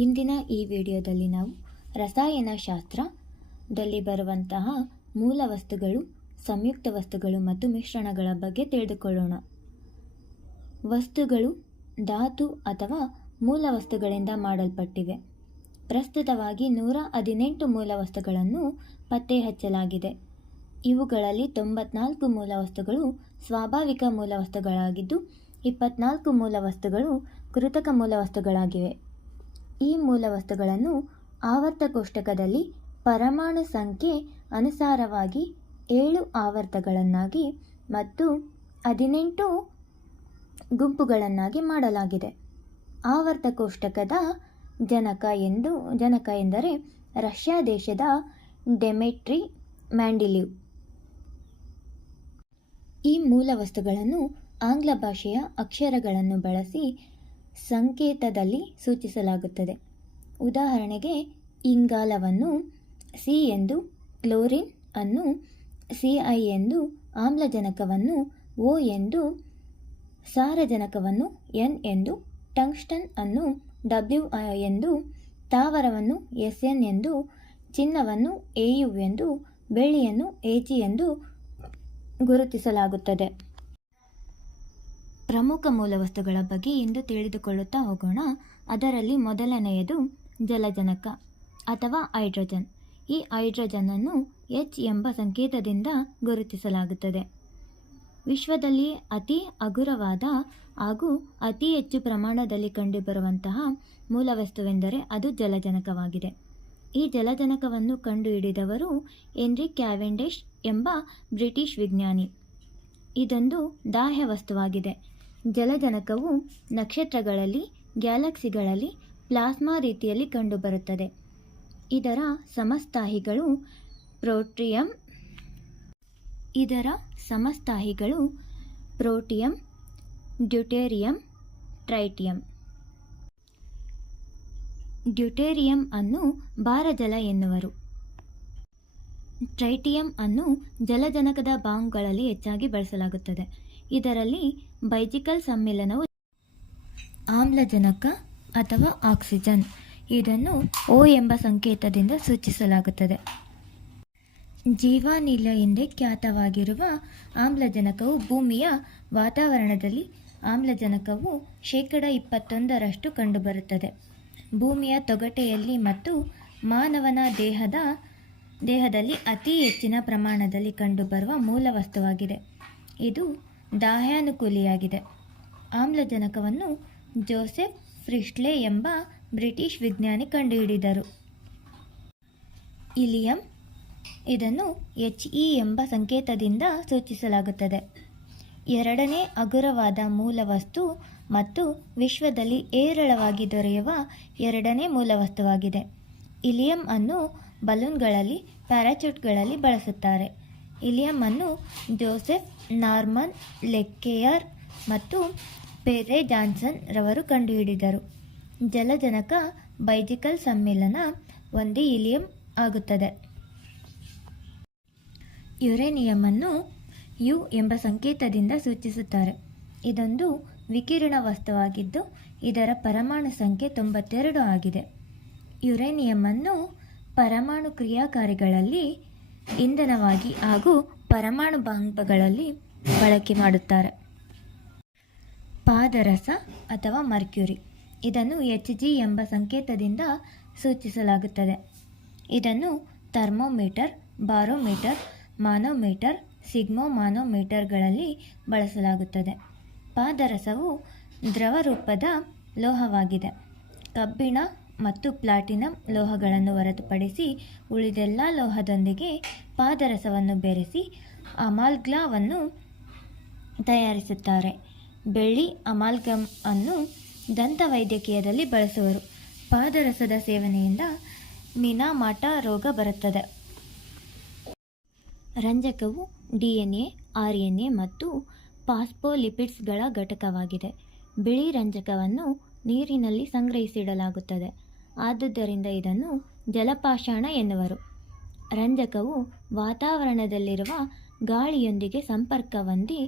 ಇಂದಿನ ಈ ವಿಡಿಯೋದಲ್ಲಿ ನಾವು ರಸಾಯನಶಾಸ್ತ್ರದಲ್ಲಿ ಬರುವಂತಹ ಮೂಲ ವಸ್ತುಗಳು, ಸಂಯುಕ್ತ ವಸ್ತುಗಳು ಮತ್ತು ಮಿಶ್ರಣಗಳ ಬಗ್ಗೆ ತಿಳಿದುಕೊಳ್ಳೋಣ. ವಸ್ತುಗಳು ಧಾತು ಅಥವಾ ಮೂಲ ವಸ್ತುಗಳಿಂದ ಮಾಡಲ್ಪಟ್ಟಿವೆ. ಪ್ರಸ್ತುತವಾಗಿ 118 ಮೂಲ ವಸ್ತುಗಳನ್ನು ಪತ್ತೆ ಹಚ್ಚಲಾಗಿದೆ. ಇವುಗಳಲ್ಲಿ 94 ಮೂಲ ವಸ್ತುಗಳು ಸ್ವಾಭಾವಿಕ ಮೂಲ ವಸ್ತುಗಳಾಗಿದ್ದು 24 ಮೂಲ ವಸ್ತುಗಳು ಕೃತಕ ಮೂಲ ವಸ್ತುಗಳಾಗಿವೆ. ಈ ಮೂಲ ವಸ್ತುಗಳನ್ನು ಆವರ್ತ ಕೋಷ್ಟಕದಲ್ಲಿ ಪರಮಾಣು ಸಂಖ್ಯೆ ಅನುಸಾರವಾಗಿ 7 ಆವರ್ತಗಳನ್ನಾಗಿ ಮತ್ತು 18 ಗುಂಪುಗಳನ್ನಾಗಿ ಮಾಡಲಾಗಿದೆ. ಆವರ್ತ ಕೋಷ್ಟಕದ ಜನಕ ಎಂದರೆ ರಷ್ಯಾ ದೇಶದ ಡೆಮಿಟ್ರಿ ಮೆಂಡೆಲೀವ್. ಈ ಮೂಲ ವಸ್ತುಗಳನ್ನು ಆಂಗ್ಲ ಭಾಷೆಯ ಅಕ್ಷರಗಳನ್ನು ಬಳಸಿ ಸಂಕೇತದಲ್ಲಿ ಸೂಚಿಸಲಾಗುತ್ತದೆ. ಉದಾಹರಣೆಗೆ, ಇಂಗಾಲವನ್ನು ಸಿ ಎಂದು, ಕ್ಲೋರಿನ್ ಅನ್ನು Ci ಎಂದು, ಆಮ್ಲಜನಕವನ್ನು O ಎಂದು, ಸಾರಜನಕವನ್ನು N ಎಂದು, ಟಂಗ್ಸ್ಟನ್ ಅನ್ನು Wi ಎಂದು, ತಾವರವನ್ನು Sn ಎಂದು, ಚಿನ್ನವನ್ನು Au ಎಂದು, ಬೆಳ್ಳಿಯನ್ನು Ag ಎಂದು ಗುರುತಿಸಲಾಗುತ್ತದೆ. ಪ್ರಮುಖ ಮೂಲವಸ್ತುಗಳ ಬಗ್ಗೆ ಇಂದು ತಿಳಿದುಕೊಳ್ಳುತ್ತಾ ಹೋಗೋಣ. ಅದರಲ್ಲಿ ಮೊದಲನೆಯದು ಜಲಜನಕ ಅಥವಾ ಹೈಡ್ರೋಜನ್. ಈ ಹೈಡ್ರೋಜನ್ ಅನ್ನು H ಎಂಬ ಸಂಕೇತದಿಂದ ಗುರುತಿಸಲಾಗುತ್ತದೆ. ವಿಶ್ವದಲ್ಲಿ ಅತಿ ಹಗುರವಾದ ಹಾಗೂ ಅತಿ ಹೆಚ್ಚು ಪ್ರಮಾಣದಲ್ಲಿ ಕಂಡುಬರುವಂತಹ ಮೂಲವಸ್ತುವೆಂದರೆ ಅದು ಜಲಜನಕವಾಗಿದೆ. ಈ ಜಲಜನಕವನ್ನು ಕಂಡುಹಿಡಿದವರು ಹೆನ್ರಿ ಕ್ಯಾವೆಂಡಿಶ್ ಎಂಬ ಬ್ರಿಟಿಷ್ ವಿಜ್ಞಾನಿ. ಇದೊಂದು ದಾಹ್ಯ ವಸ್ತುವಾಗಿದೆ. ಜಲಜನಕವು ನಕ್ಷತ್ರಗಳಲ್ಲಿ, ಗ್ಯಾಲಕ್ಸಿಗಳಲ್ಲಿ ಪ್ಲಾಸ್ಮಾ ರೀತಿಯಲ್ಲಿ ಕಂಡುಬರುತ್ತದೆ. ಇದರ ಸಮಸ್ಥಾಯಿಗಳು ಪ್ರೋಟಿಯಂ, ಡ್ಯೂಟೇರಿಯಂ, ಟ್ರೈಟಿಯಂ. ಡ್ಯೂಟೇರಿಯಂ ಅನ್ನು ಭಾರಜಲ ಎನ್ನುವರು. ಟ್ರೈಟಿಯಂ ಅನ್ನು ಜಲಜನಕದ ಬಾಂಬ್ಗಳಲ್ಲಿ ಹೆಚ್ಚಾಗಿ ಬಳಸಲಾಗುತ್ತದೆ. ಇದರಲ್ಲಿ ಬೈಜಿಕಲ್ ಸಮ್ಮಿಲನವು ಆಮ್ಲಜನಕ ಅಥವಾ ಆಕ್ಸಿಜನ್. ಇದನ್ನು O ಎಂಬ ಸಂಕೇತದಿಂದ ಸೂಚಿಸಲಾಗುತ್ತದೆ. ಜೀವಾನಿಲ ಎಂದೇ ಖ್ಯಾತವಾಗಿರುವ ಆಮ್ಲಜನಕವು ಭೂಮಿಯ ವಾತಾವರಣದಲ್ಲಿ ಆಮ್ಲಜನಕವು 21% ಕಂಡುಬರುತ್ತದೆ. ಭೂಮಿಯ ತೊಗಟೆಯಲ್ಲಿ ಮತ್ತು ಮಾನವನ ದೇಹದಲ್ಲಿ ಅತಿ ಹೆಚ್ಚಿನ ಪ್ರಮಾಣದಲ್ಲಿ ಕಂಡುಬರುವ ಮೂಲ ವಸ್ತುವಾಗಿದೆ. ಇದು ದಾಹ್ಯಾನುಕೂಲಿಯಾಗಿದೆ. ಆಮ್ಲಜನಕವನ್ನು ಜೋಸೆಫ್ ಪ್ರಿಸ್ಟ್ಲೆ ಎಂಬ ಬ್ರಿಟಿಷ್ ವಿಜ್ಞಾನಿ ಕಂಡುಹಿಡಿದರು. ಹೀಲಿಯಂ, ಇದನ್ನು He ಎಂಬ ಸಂಕೇತದಿಂದ ಸೂಚಿಸಲಾಗುತ್ತದೆ. ಎರಡನೇ ಹಗುರವಾದ ಮೂಲವಸ್ತು ಮತ್ತು ವಿಶ್ವದಲ್ಲಿ ಹೇರಳವಾಗಿ ದೊರೆಯುವ ಎರಡನೇ ಮೂಲವಸ್ತುವಾಗಿದೆ. ಹೀಲಿಯಂ ಅನ್ನು ಬಲೂನ್ಗಳಲ್ಲಿ, ಪ್ಯಾರಾಚೂಟ್ಗಳಲ್ಲಿ ಬಳಸುತ್ತಾರೆ. ಹೀಲಿಯಂ ಅನ್ನು ಜೋಸೆಫ್ ನಾರ್ಮನ್ ಲೆಕ್ಲೇಯರ್ ಮತ್ತು ಪೆರ್ರೆ ಜಾನ್ಸನ್ ರವರು ಕಂಡುಹಿಡಿದರು. ಜಲಜನಕ ಬೈಜಿಕಲ್ ಸಮ್ಮಿಲನ ಹೊಂದಿ ಹೀಲಿಯಂ ಆಗುತ್ತದೆ. ಯುರೇನಿಯಂ ಅನ್ನು U ಎಂಬ ಸಂಕೇತದಿಂದ ಸೂಚಿಸುತ್ತಾರೆ. ಇದೊಂದು ವಿಕಿರಣ ವಸ್ತುವಾಗಿದ್ದು ಇದರ ಪರಮಾಣು ಸಂಖ್ಯೆ 92 ಆಗಿದೆ. ಯುರೇನಿಯಂ ಅನ್ನು ಪರಮಾಣು ಕ್ರಿಯಾಕಾರಿಗಳಲ್ಲಿ ಇಂಧನವಾಗಿ ಹಾಗೂ ಪರಮಾಣು ಬಾಂಬ್ಗಳಲ್ಲಿ ಬಳಕೆ ಮಾಡುತ್ತಾರೆ. ಪಾದರಸ ಅಥವಾ ಮರ್ಕ್ಯುರಿ, ಇದನ್ನು Hg ಎಂಬ ಸಂಕೇತದಿಂದ ಸೂಚಿಸಲಾಗುತ್ತದೆ. ಇದನ್ನು ಥರ್ಮೋಮೀಟರ್, ಬಾರೋಮೀಟರ್, ಮಾನೋಮೀಟರ್, ಸಿಗ್ಮೋಮಾನೋಮೀಟರ್ಗಳಲ್ಲಿ ಬಳಸಲಾಗುತ್ತದೆ. ಪಾದರಸವು ದ್ರವ ರೂಪದ ಲೋಹವಾಗಿದೆ. ಕಬ್ಬಿಣ ಮತ್ತು ಪ್ಲಾಟಿನಂ ಲೋಹಗಳನ್ನು ಹೊರತುಪಡಿಸಿ ಉಳಿದೆಲ್ಲ ಲೋಹದೊಂದಿಗೆ ಪಾದರಸವನ್ನು ಬೆರೆಸಿ ಅಮಾಲ್ಗಮವನ್ನು ತಯಾರಿಸುತ್ತಾರೆ. ಬೆಳ್ಳಿ ಅಮಾಲ್ಗಮ್ ಅನ್ನು ದಂತವೈದ್ಯಕೀಯದಲ್ಲಿ ಬಳಸುವರು. ಪಾದರಸದ ಸೇವನೆಯಿಂದ ಮಿನಾಮಾಟ ರೋಗ ಬರುತ್ತದೆ. ರಂಜಕವು DNA, RNA ಮತ್ತು ಫಾಸ್ಫೋಲಿಪಿಡ್ಸ್ಗಳ ಘಟಕವಾಗಿದೆ. ಬಿಳಿ ರಂಜಕವನ್ನು ನೀರಿನಲ್ಲಿ ಸಂಗ್ರಹಿಸಿಡಲಾಗುತ್ತದೆ. ಆದುದರಿಂದ ಇದನ್ನು ಜಲಪಾಷಾಣ ಎನ್ನುವರು. ರಂಜಕವು ವಾತಾವರಣದಲ್ಲಿರುವ ಗಾಳಿಯೊಂದಿಗೆ ಸಂಪರ್ಕ ಹೊಂದಿ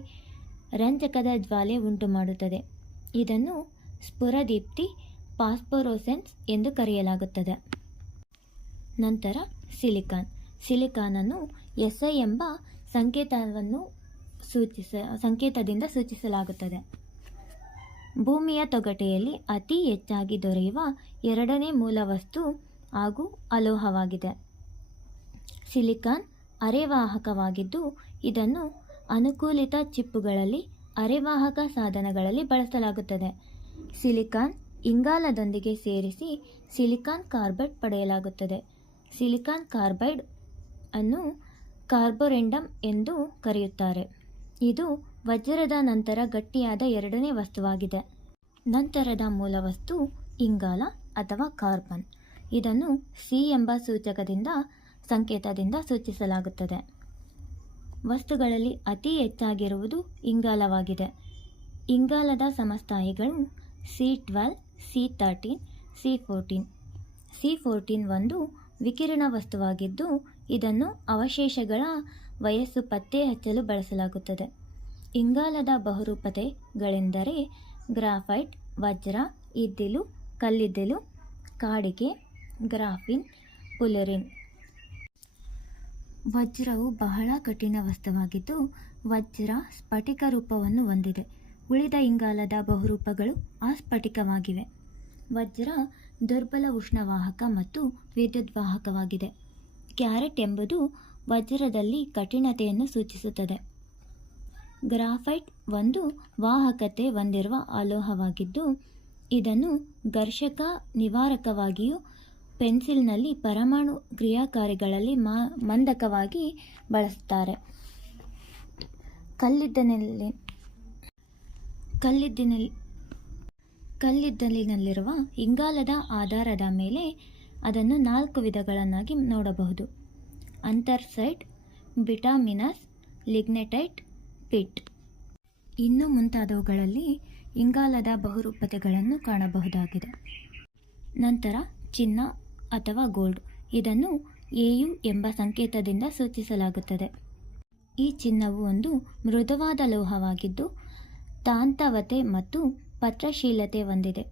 ರಂಜಕದ ಜ್ವಾಲೆ ಉಂಟುಮಾಡುತ್ತದೆ. ಇದನ್ನು ಸ್ಫುರದೀಪ್ತಿ ಫಾಸ್ಫೋರಸೆನ್ಸ್ ಎಂದು ಕರೆಯಲಾಗುತ್ತದೆ. ನಂತರ ಸಿಲಿಕಾನನ್ನು SI ಎಂಬ ಸಂಕೇತದಿಂದ ಸೂಚಿಸಲಾಗುತ್ತದೆ. ಭೂಮಿಯ ತೊಗಟೆಯಲ್ಲಿ ಅತಿ ಹೆಚ್ಚಾಗಿ ದೊರೆಯುವ ಎರಡನೇ ಮೂಲವಸ್ತು ಹಾಗೂ ಅಲೋಹವಾಗಿದೆ. ಸಿಲಿಕಾನ್ ಅರೆವಾಹಕವಾಗಿದ್ದು ಇದನ್ನು ಅನುಕೂಲಿತ ಚಿಪ್ಪುಗಳಲ್ಲಿ ಅರೆವಾಹಕ ಸಾಧನಗಳಲ್ಲಿ ಬಳಸಲಾಗುತ್ತದೆ. ಸಿಲಿಕಾನ್ ಇಂಗಾಲದೊಂದಿಗೆ ಸೇರಿಸಿ ಸಿಲಿಕಾನ್ ಕಾರ್ಬೈಡ್ ಪಡೆಯಲಾಗುತ್ತದೆ. ಸಿಲಿಕಾನ್ ಕಾರ್ಬೈಡ್ ಅನ್ನು ಕಾರ್ಬೋರೆಂಡಮ್ ಎಂದು ಕರೆಯುತ್ತಾರೆ. ಇದು ವಜ್ರದ ನಂತರ ಗಟ್ಟಿಯಾದ ಎರಡನೇ ವಸ್ತುವಾಗಿದೆ. ನಂತರದ ಮೂಲವಸ್ತು ಇಂಗಾಲ ಅಥವಾ ಕಾರ್ಬನ್. ಇದನ್ನು C ಎಂಬ ಸಂಕೇತದಿಂದ ಸೂಚಿಸಲಾಗುತ್ತದೆ. ವಸ್ತುಗಳಲ್ಲಿ ಅತಿ ಹೆಚ್ಚಾಗಿರುವುದು ಇಂಗಾಲವಾಗಿದೆ. ಇಂಗಾಲದ ಸಮಸ್ಥಾಯಿಗಳು C12, C13, C14. C14 ಒಂದು ವಿಕಿರಣ ವಸ್ತುವಾಗಿದ್ದು ಇದನ್ನು ಅವಶೇಷಗಳ ವಯಸ್ಸು ಪತ್ತೆ ಹಚ್ಚಲು ಬಳಸಲಾಗುತ್ತದೆ. ಇಂಗಾಲದ ಬಹುರೂಪತೆಗಳೆಂದರೆ ಗ್ರಾಫೈಟ್, ವಜ್ರ, ಇದ್ದಿಲು, ಕಲ್ಲಿದ್ದಿಲು, ಕಾಡಿಗೆ, ಗ್ರಾಫಿನ್, ಪುಲರಿನ್. ವಜ್ರವು ಬಹಳ ಕಠಿಣ ವಸ್ತುವಾಗಿದ್ದು ವಜ್ರ ಸ್ಫಟಿಕ ರೂಪವನ್ನು ಹೊಂದಿದೆ. ಉಳಿದ ಇಂಗಾಲದ ಬಹುರೂಪಗಳು ಅಸ್ಫಟಿಕವಾಗಿವೆ. ವಜ್ರ ದುರ್ಬಲ ಉಷ್ಣವಾಹಕ ಮತ್ತು ವಿದ್ಯುದ್ವಾಹಕವಾಗಿದೆ. ಕ್ಯಾರೆಟ್ ಎಂಬುದು ವಜ್ರದಲ್ಲಿ ಕಠಿಣತೆಯನ್ನು ಸೂಚಿಸುತ್ತದೆ. ಗ್ರಾಫೈಟ್ ಒಂದು ವಾಹಕತೆ ಹೊಂದಿರುವ ಅಲೋಹವಾಗಿದ್ದು ಇದನ್ನು ಘರ್ಷಕ ನಿವಾರಕವಾಗಿಯೂ ಪೆನ್ಸಿಲ್ನಲ್ಲಿ ಪರಮಾಣು ಕ್ರಿಯಾಕಾರಿಗಳಲ್ಲಿ ಮಂದಕವಾಗಿ ಬಳಸುತ್ತಾರೆ. ಕಲ್ಲಿದ್ದಲಿನಲ್ಲಿರುವ ಇಂಗಾಲದ ಆಧಾರದ ಮೇಲೆ ಅದನ್ನು 4 ವಿಧಗಳನ್ನಾಗಿ ನೋಡಬಹುದು: ಅಂತರ್ಸೈಟ್, ಬಿಟಾಮಿನಸ್, ಲಿಗ್ನೈಟ್, ಪಿಟ್. ಇನ್ನು ಮುಂತಾದವುಗಳಲ್ಲಿ ಇಂಗಾಲದ ಬಹುರೂಪತೆಗಳನ್ನು ಕಾಣಬಹುದಾಗಿದೆ. ನಂತರ ಚಿನ್ನ ಅಥವಾ ಗೋಲ್ಡ್. ಇದನ್ನು Au ಎಂಬ ಸಂಕೇತದಿಂದ ಸೂಚಿಸಲಾಗುತ್ತದೆ. ಈ ಚಿನ್ನವು ಒಂದು ಮೃದುವಾದ ಲೋಹವಾಗಿದ್ದು ತಾಂತವತೆ ಮತ್ತು ಪತ್ರಶೀಲತೆ ಹೊಂದಿದೆ.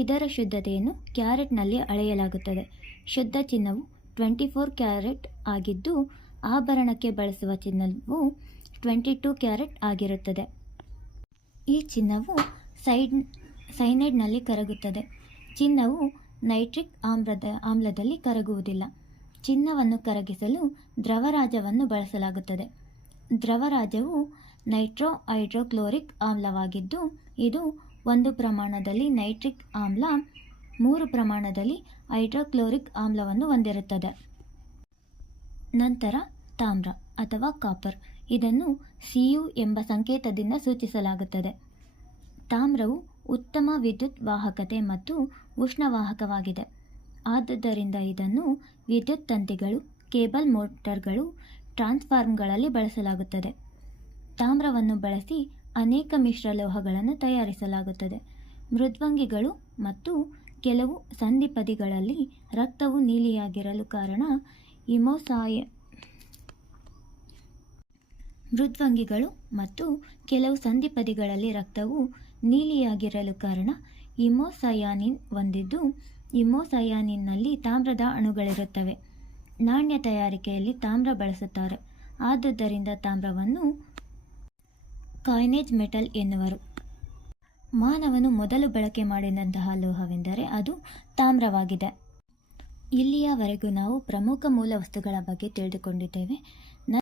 ಇದರ ಶುದ್ಧತೆಯನ್ನು ಕ್ಯಾರೆಟ್ನಲ್ಲಿ ಅಳೆಯಲಾಗುತ್ತದೆ. ಶುದ್ಧ ಚಿನ್ನವು 24 ಕ್ಯಾರೆಟ್ ಆಗಿದ್ದು ಆಭರಣಕ್ಕೆ ಬಳಸುವ ಚಿನ್ನವು 22 ಕ್ಯಾರೆಟ್ ಆಗಿರುತ್ತದೆ. ಈ ಚಿನ್ನವು ಸೈನೈಡ್ನಲ್ಲಿ ಕರಗುತ್ತದೆ. ಚಿನ್ನವು ನೈಟ್ರಿಕ್ ಆಮ್ಲದಲ್ಲಿ ಕರಗುವುದಿಲ್ಲ. ಚಿನ್ನವನ್ನು ಕರಗಿಸಲು ದ್ರವರಾಜವನ್ನು ಬಳಸಲಾಗುತ್ತದೆ. ದ್ರವರಾಜವು ನೈಟ್ರೋ ಹೈಡ್ರೋಕ್ಲೋರಿಕ್ ಆಮ್ಲವಾಗಿದ್ದು ಇದು 1 ಪ್ರಮಾಣದಲ್ಲಿ ನೈಟ್ರಿಕ್ ಆಮ್ಲ, 3 ಪ್ರಮಾಣದಲ್ಲಿ ಹೈಡ್ರೋಕ್ಲೋರಿಕ್ ಆಮ್ಲವನ್ನು ಹೊಂದಿರುತ್ತದೆ. ನಂತರ ತಾಮ್ರ ಅಥವಾ ಕಾಪರ್. ಇದನ್ನು Cu ಎಂಬ ಸಂಕೇತದಿಂದ ಸೂಚಿಸಲಾಗುತ್ತದೆ. ತಾಮ್ರವು ಉತ್ತಮ ವಿದ್ಯುತ್ ವಾಹಕತೆ ಮತ್ತು ಉಷ್ಣವಾಹಕವಾಗಿದೆ. ಆದುದರಿಂದ ಇದನ್ನು ವಿದ್ಯುತ್ ತಂತಿಗಳು, ಕೇಬಲ್ ಮೋಟಾರ್ಗಳು, ಟ್ರಾನ್ಸ್ಫಾರ್ಮರ್ಗಳಲ್ಲಿ ಬಳಸಲಾಗುತ್ತದೆ. ತಾಮ್ರವನ್ನು ಬಳಸಿ ಅನೇಕ ಮಿಶ್ರಲೋಹಗಳನ್ನು ತಯಾರಿಸಲಾಗುತ್ತದೆ. ಮೃದ್ವಂಗಿಗಳು ಮತ್ತು ಕೆಲವು ಸಂಧಿಪದಿಗಳಲ್ಲಿ ರಕ್ತವು ನೀಲಿಯಾಗಿರಲು ಕಾರಣ ಹಿಮೋಸಯಾನಿನ್ ಹೊಂದಿದ್ದು ಹಿಮೋಸಯಾನಿನ್ನಲ್ಲಿ ತಾಮ್ರದ ಅಣುಗಳಿರುತ್ತವೆ. ನಾಣ್ಯ ತಯಾರಿಕೆಯಲ್ಲಿ ತಾಮ್ರ ಬಳಸುತ್ತಾರೆ. ಆದುದರಿಂದ ತಾಮ್ರವನ್ನು ಕಾಯಿನೇಜ್ ಮೆಟಲ್ ಎನ್ನುವರು. ಮಾನವನು ಮೊದಲು ಬಳಕೆ ಮಾಡಿದಂತಹ ಲೋಹವೆಂದರೆ ಅದು ತಾಮ್ರವಾಗಿದೆ. ಇಲ್ಲಿಯವರೆಗೂ ನಾವು ಪ್ರಮುಖ ಮೂಲ ವಸ್ತುಗಳ ಬಗ್ಗೆ ತಿಳಿದುಕೊಂಡಿದ್ದೇವೆ.